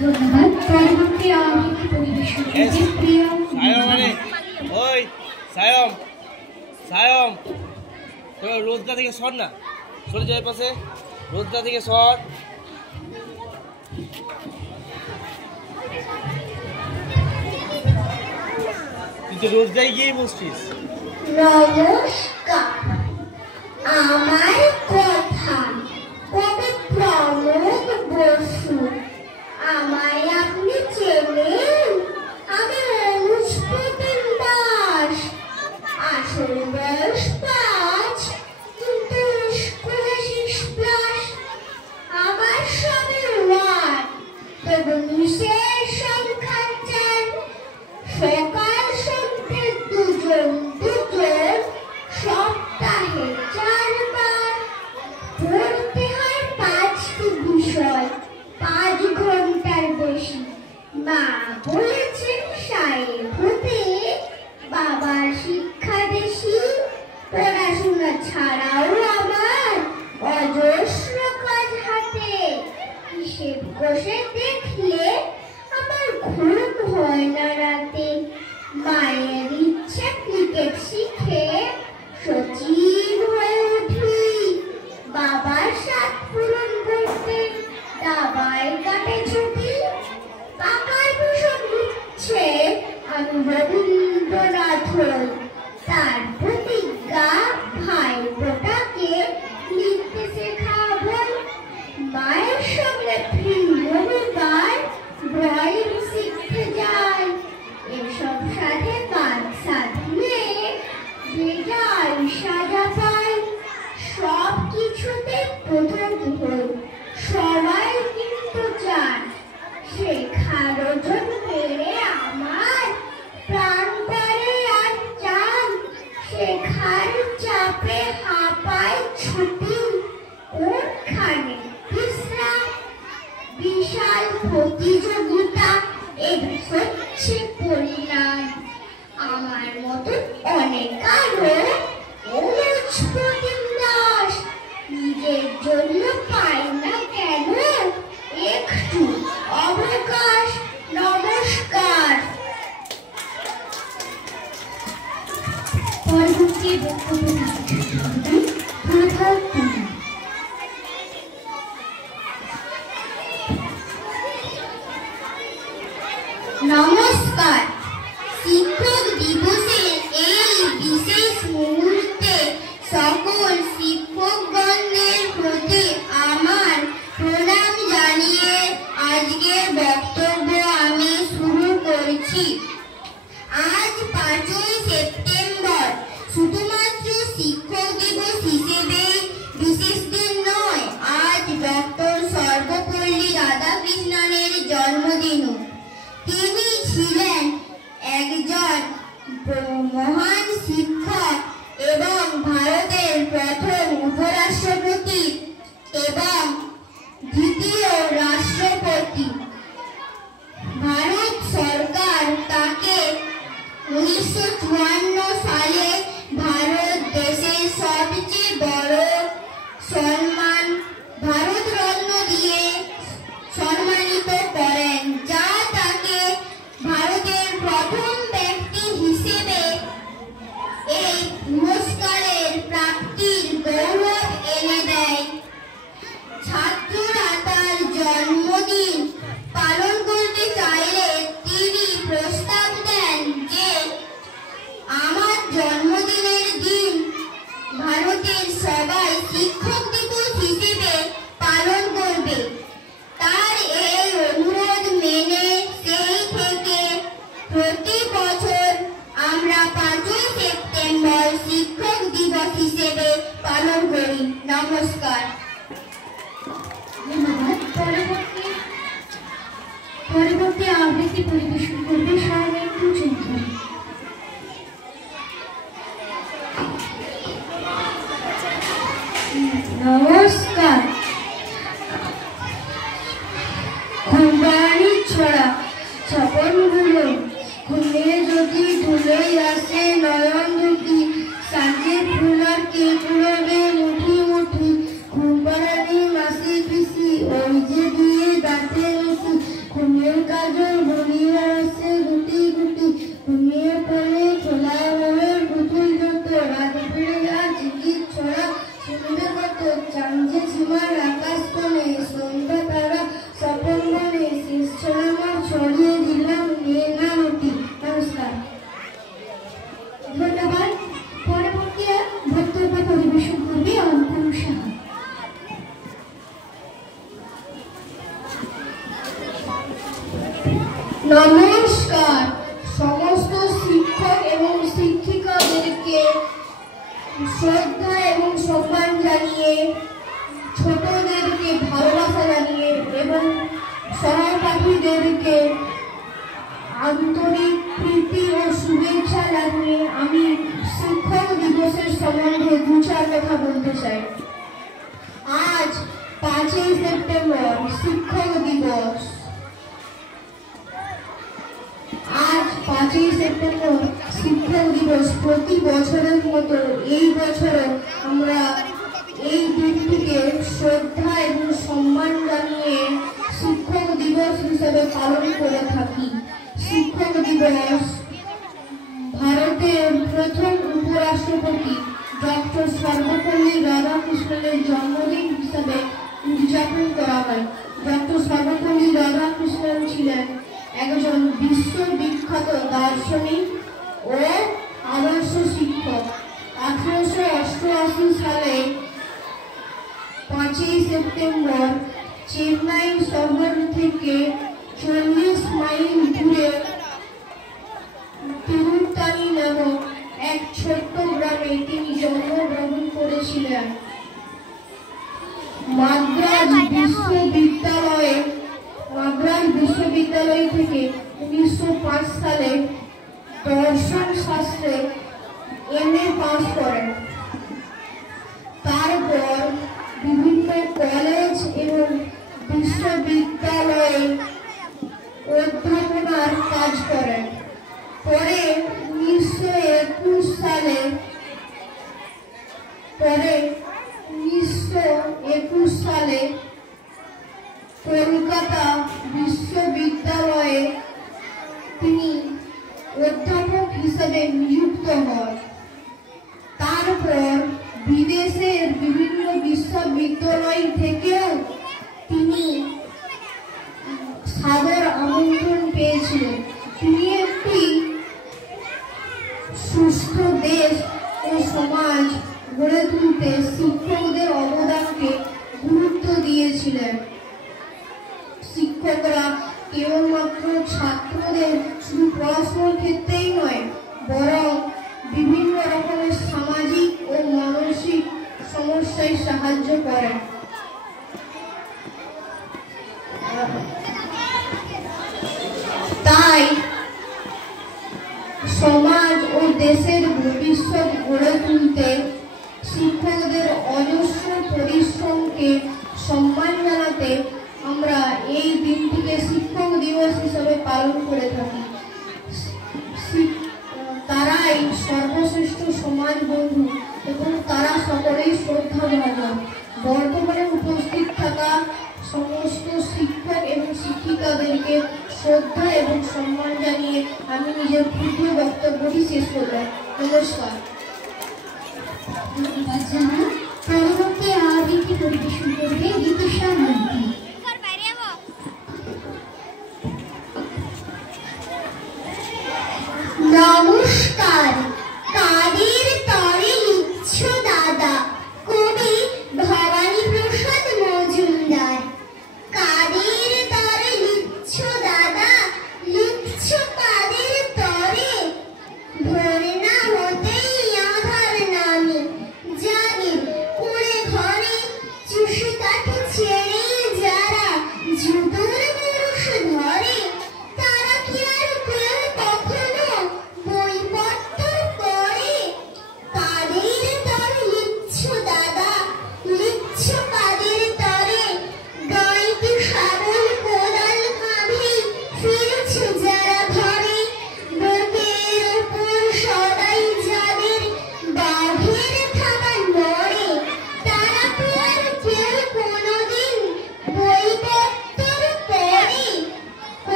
ধন্যবাদ। পরবর্তী আবৃত্তি পরিবেশন করবে প্রিয়া। ওই সায়ম সায়ম রোজদা থেকে সর না, সরে যায় পাশে, রোজদা থেকে সর। তুই তো রোজদাই গিয়েই বসছিস। নমস্কার, আমার কথা কবি প্রমোদ বসু। আমায় আপনি চেনেন? আমি অনুষ্পতির দাস। আসল বয়স 5, কিন্তু স্কুলে 6+। আমার সবে 1, তবু নিষের সংখ্যা 4। সকাল সন্ধ্যে দুজন, সপ্তাহে 4 বার। পড়তে হয় 5টি বিষয়, 5 ঘন্টার বেশি। মা বলেছেন সাহেব হতে, বাবার শিক্ষা বেশি। পড়াশোনা ছাড়াও আমার অজস্র কাজ হাতে। হিসেব কষে দেখলে আমার ঘুম হয় না রাতে। মায়ের ইচ্ছে ক্রিকেট শিখে সচিন হয়ে উঠি। বাবার সাথ পূরণ করতে দাবায় কাটে ছুটি। পাকার ভীষণ ইচ্ছে আমি রবীন্দ্রনাথ হই। তার প্রতিজ্ঞা ভাইপোটাকে লিখতে শেখাবো। মায়ের সঙ্গে রবিবার ড্রয়িং শিখতে যাই। এসব সাথে কাজ সাধলে বেজায় সাজা পাই। সব কিছুতে প্রথম হই, সবাই কিন্তু চান। শেখারও জন্যে আমার প্রাণ করে আর চান। শেখার চাপে হাঁপাই ছুটি, কোনখানে বিশ্রাম। বিশাল প্রতিযোগিতা, এই হচ্ছে পরিণাম। আমার মতো অনেক আরো অনুষ্পতি দাস নিজের জন্য পাই না কেন একটু অবকাশ। নমস্কার। পরবর্তী বক্তব্য প্রধান। নমস্কার। শিক্ষক দিবসের এই বিশেষ মুহূর্তে সকল শিক্ষকগণের প্রতি আমার প্রণাম জানিয়ে আজকের বক্তব্য আমি শুরু করছি। আজ 5ই সেপ্টেম্বর শুধুমাত্র শিক্ষক দিবস হিসেবে বিশেষ দিন নয়, আজ ডক্টর সর্বপল্লী রাধাকৃষ্ণনের জন্মদিনও। তিনি ছিলেন একজন মহান শিক্ষক এবং ভারতের প্রথম উপরাষ্ট্রপতি এবং দ্বিতীয় রাষ্ট্রপতি। ভারত সরকার তাকে 1954 সালে ভারত দেশের সবচেয়ে বড় সম্মান ভারত রত্ন দিয়ে সম্মানিত করেন, যা তাকে ভারতের প্রথম ব্যক্তি হিসেবে এই পুরস্কারের প্রাপ্তির গৌরব এনে দেয়। ছাত্ররা তার জন্মদিন পালন করতে চাইলে তিনি প্রস্তাব দেন যে আমার জন্মদিনের দিন ভারতের সবাই শিক্ষক দিবস হিসেবে পালন করবে। তার এই অনুরোধ মেনে সেই থেকে প্রতি বছর আমরা 5ই সেপ্টেম্বর শিক্ষক দিবস হিসেবে পালন করি। নমস্কার। ধন্যবাদ। পরবর্তী আবৃত্তি পরিবেশন করবে সায়মেন্দু চৌধুরী। নমস্কার। খুবানি ছড়া স্বপনগুলো ঘুমে যদি ধুলে আসে নয়ন দুটি। সাজে ফুলার কে কুড়াবে মুঠি মুঠি। ঘুম পাড়ানি মাসি পিসি ওই যে দিয়ে দাঁতে মিশি। নমস্কার। সমস্ত শিক্ষক এবং শিক্ষিকাদেরকে শ্রদ্ধা এবং সম্মান জানিয়ে, ছোটদেরকে ভালোবাসা জানিয়ে এবং সহপাঠীদেরকে আন্তরিক প্রীতি ও শুভেচ্ছা জানিয়ে আমি শিক্ষক দিবসের সম্বন্ধে দু চার কথা বলতে চাই। আজ 5ই সেপ্টেম্বর শিক্ষক দিবস। আজ 5ই সেপ্টেম্বর শিক্ষক দিবস। প্রতি বছরের মতো এই বছরও আমরা এই দিনটিকে শ্রদ্ধা এবং সম্মান জানিয়ে শিক্ষক দিবস হিসেবে পালন করে থাকি। শিক্ষক দিবস ভারতের প্রথম উপরাষ্ট্রপতি ডক্টর সর্বপল্লী রাধাকৃষ্ণনের জন্মদিন হিসাবে উদযাপন করা হয়। ডক্টর সর্বপল্লী রাধাকৃষ্ণন ছিলেন একজন বিশ্ববিখ্যাত দার্শনিক ও আদর্শ শিক্ষক। 1888 সালে 5ই সেপ্টেম্বর চেন্নাই শহর থেকে 40 মাইল দূরে তিরুত্তানি নামক এক ছোট্ট গ্রামে তিনি জন্মগ্রহণ করেছিলেন। মাদ্রাজ বিশ্ববিদ্যালয় থেকে 1905 সালে দর্শন শাস্ত্রে MA পাস করেন। তারপর বিভিন্ন কলেজ এবং বিশ্ববিদ্যালয়ে অধ্যাপনার কাজ করেন। পরে 1921 সালে কলকাতা বিশ্ববিদ্যালয়ে তিনি অধ্যাপক হিসেবে নিযুক্ত হন। তারপর বিদেশের বিভিন্ন বিশ্ববিদ্যালয় থেকেও তিনি সাদর আমন্ত্রণ পেয়েছিলেন। তিনি একটি সুস্থ দেশ ও সমাজ গড়ে তুলতে শিক্ষকদের অবদানকে গুরুত্ব দিয়েছিলেন। শিক্ষকরা কেবলমাত্র ছাত্রদের শুধু পড়াশোনার ক্ষেত্রেই নয়, বরং বিভিন্ন রকমের সামাজিক ও মানসিক সমস্যায় সাহায্য করেন। তাই সমাজ ও দেশের ভবিষ্যৎ গড়ে তুলতে শিক্ষকদের অজস্র পরিশ্রমকে সম্মান জানাতে আমরা এই দিনটিকে শিক্ষক দিবস হিসেবে পালন করে থাকি। তারাই সর্বশ্রেষ্ঠ সমাজ বন্ধু এবং তারা সকলেই শ্রদ্ধাভাজন। বর্তমানে উপস্থিত থাকা সমস্ত শিক্ষক এবং শিক্ষিকাদেরকে শ্রদ্ধা এবং সম্মান জানিয়ে আমি নিজের ক্ষুদ্র বক্তব্যটি শেষ করলাম। নমস্কার। পরবর্তী আবৃত্তি পরিবেশন করবে গীতিশা মন্ত্রী। নমস্কার।